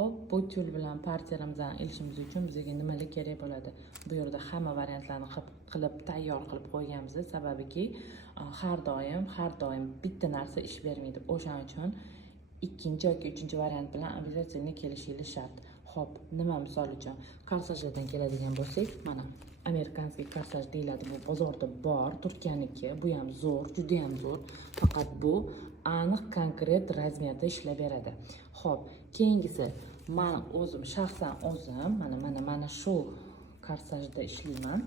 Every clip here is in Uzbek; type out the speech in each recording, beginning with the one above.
Xo'p, bu tyul bilan partiyamizni ilishimiz uchun bizga nimalar kerak bo'ladi? Bu yerda hamma variantlarni qilib tayyor qilib qo'yganmiz. Sababiki har doim bitta narsa ish bermaydi. O'shaning uchun ikkinchi yoki uchinchi variant bilan обязательно kelishingiz shart. Xo'p, nima misol uchun korsajlardan keladigan bo'lsak, mana amerikanskiy korsaj deyiladi. Bu bozorda bor, Turkiyaniki. Bu ham zo'r, juda ham zo'r. Faqat bu aniq konkret razmerda ishlab beradi. Xo'p, keyingisi men o'zim shaxsan mana shu korsajda ishlayman.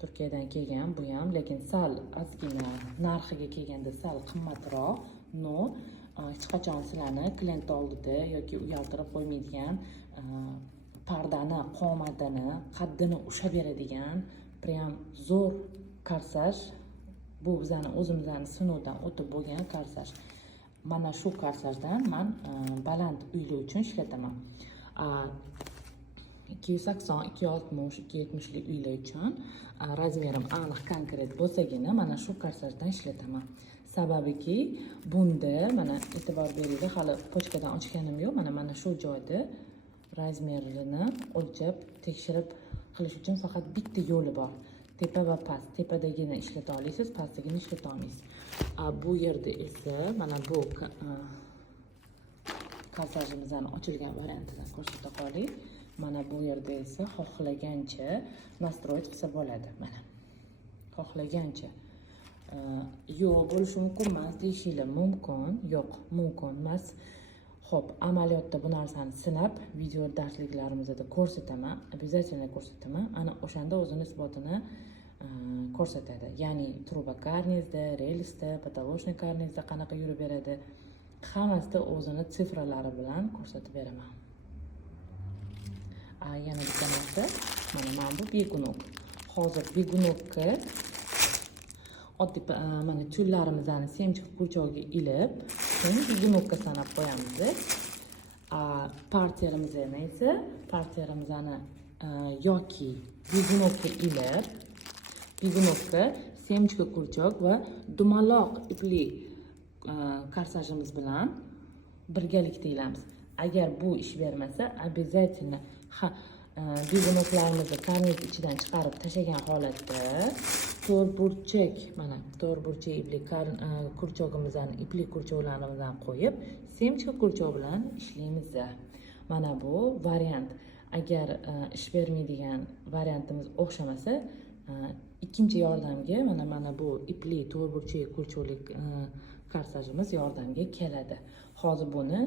Turkiyadan kelgan bu ham, lekin sal ozgina narxiga kelganda sal qimmatroq. No, hech qachon sizlarni klient oldida yoki uyaltirib qo'ymaydigan, pardani, qomatini, qaddini ushlab beradigan prям zo'r korsaj. Bu bizning o'zimizning sinovdan o'tib bo'lgan korsaj. Mana shu korsajdan men baland uylar uchun ishlataman. 280, 260, 270 lik uylar uchun razmerim aniq konkret bo'lsagina mana shu korsajdan ishlataman. Sababiki bunda mana e'tibor beringlar, hali pochkadan ochganim yo'q. Mana shu joyda razmerini o'lchab, tekshirib qilish uchun faqat bitta yo'li bor. Tepa va past. Tepadagini ishlata olasiz, pastdagini ishlata olmaysiz. Bu yerda esa mana bu korsajimizning ochilgan variantidan ko'rsata qoling. Mana bu yerda esa xohlagancha nastroyt qilsa bo'ladi. Mana xohlagancha yo'q bo'lishi mumkin emas deyishinglar mumkin. Yo'q, mumkin emas. Xo'p, amaliyotda bu narsani sinab video darsliklarimizda ko'rsataman, обязательно ko'rsataman. Ana o'shanda o'zini isbotini ko'rsatadi. Ya'ni truba karnizda, relsda, потолочный karnizda qanaqa yurib beradi, hammasida o'zini sifralari bilan ko'rsatib beraman. Yana bitta narsa, mana bu begunok. Hozir begunokka oddiy mana tyullarimizni semchik kurchogiga ilib, so'ng begunokka sanab qo'yamiz. Partiyamizni esa yoki begunokka ilib, begunokka semchik kurchok va dumaloq ipli korsajimiz bilan birgalikda ilamiz. Agar bu ish bermasa, обязательно begunoklarimizni karniz ichidan chiqarib tashlagan holatda to'rtburchak, mana to'rtburchak ipli kurchogimizdan, ipli kurchoklarimizdan qo'yib, semchik kurchok bilan ishlaymiz. Mana bu variant. Agar ish bermaydigan variantimiz o'xshamasa, ikkinchi yordamga mana bu ipli to'rtburchak kurchoklik korsajimiz yordamga keladi. Hozir buni